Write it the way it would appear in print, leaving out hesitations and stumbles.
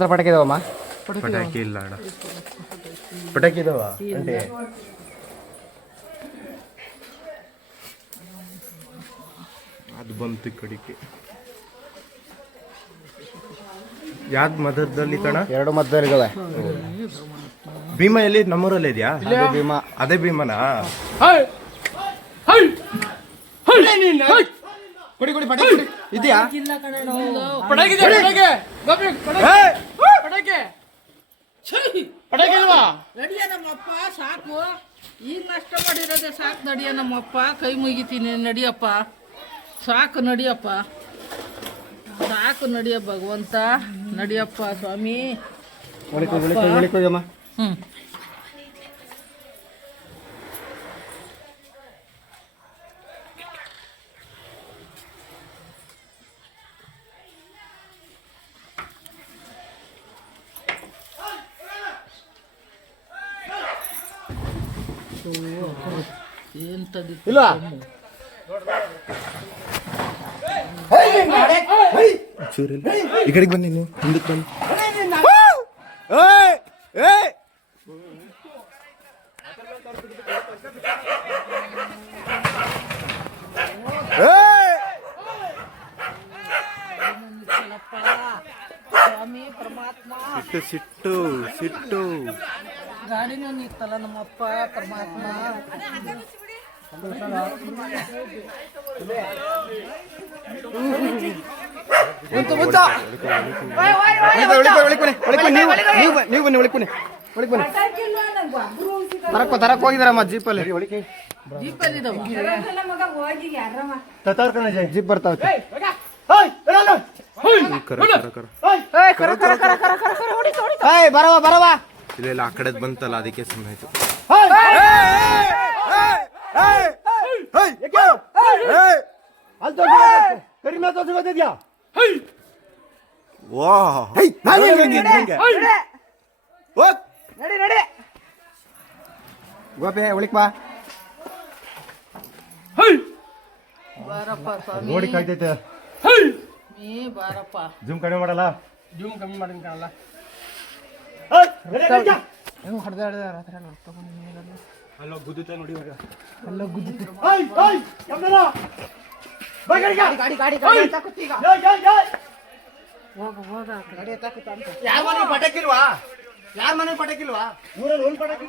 ಪಟಾಕಿ ಇದಾವಮ್ಮ? ಪಟಾಕಿ ಇಲ್ಲ ಅಣ್ಣ. ಪಟಾಕಿ ಇದಾವ అంటే ಅದು ಬಂತು ಕಡಿಕೆ. ಯಾವ್ದು ಮಧ್ಯದಲ್ಲಿ ಕಣ? ಎರಡು ಮಧ್ಯದಲ್ಲಿ ಇದಾವೆ. ಭೀಮಾ ಎಲ್ಲಿ? ನಮ್ಮೂರಲ್ಲಿ ಇದೆಯಾ? ಭೀಮಾ. ಅದೇ ಭೀಮನಾ? ಕೊಡಿ ಕೊಡಿ ಪಟಾಕಿ ಇದೆಯಾ? ಪಟಾಕಿ ಇಲ್ವಾ? ನಡಿಯ ನಮ್ಮಪ್ಪ ಸಾಕು, ಈಗ ನಷ್ಟ ಮಾಡಿರೋದೆ ಸಾಕು. ನಡಿಯ ನಮ್ಮಪ್ಪ, ಕೈ ಮುಗಿತೀನಿ. ನಡಿಯಪ್ಪ ಸಾಕು, ನಡಿಯಪ್ಪ ಸಾಕು, ನಡಿಯ ಭಗವಂತ, ನಡಿಯಪ್ಪ ಸ್ವಾಮಿ. ಹ್ಞೂ ಎಂತದಿತ್ತು ಇಲ್ವಾ? ಈ ಕಡೆಗೆ ಬನ್ನಿ, ನೀವು ಹಿಂದಕ್ಕೆ ಬನ್ನಿ. ಸ್ವಾಮಿ ಪರಮಾತ್ಮ. ಸಿಟ್ಟು ಸಿಟ್ಟು ಗಾಡಿನೂ ನಿತ್ತಲ್ಲ ನಮ್ಮಪ್ಪ ಪರಮಾತ್ಮ. ನೀವು ಬನ್ನಿ, ಒಳಗೆ ಬನ್ನಿ, ಒಳಗೆ ಬನ್ನಿ. ತರಕ್ ಹೋಗಿದಾರಮ್ಮ ಜೀಪಲ್ಲಿ. ಜೀಪಲ್ಲಿ ಇದಾವ. ಜೀಪ್ ಬರ್ತಾವೆ. ಬರವಾ ಇಲ್ಲ ಆ ಕಡೆ ಬಂತಲ್ಲ, ಅದಕ್ಕೆ ಸುಮ್ಮನೆ ಆಯ್ತು. ಕಡಿಮೆ ತೋರಿಸಿದ್ಯಾ? ಗೋಪಿ ಉಳಿಕ್ ಬಾ. ಬಾರಪ್ಪ ಸ್ವಾಮಿ. ನೋಡಿ ಕಾಯ್ತೈತೆ. ನೀ ಬಾರಪ್ಪ. ಜೂಮ್ ಕಡಿಮೆ ಮಾಡಲ್ಲ. ಜೂಮ್ ಕಮ್ಮಿ ಮಾಡಿನ ಕಾಣಲ್ಲ. ಅಲ್ಲೋ ಗುದ್ದುತ್ತೆ ನೋಡಿ ಇವಾಗ. ಪಟಾಕಿ ಇಲ್ವಾ? ಯಾರ ಮನೆ ಪಟಾಕಿ ಇಲ್ವಾ? ಊರಲ್ಲಿ ಒಂದು ಪಟಾಕಿ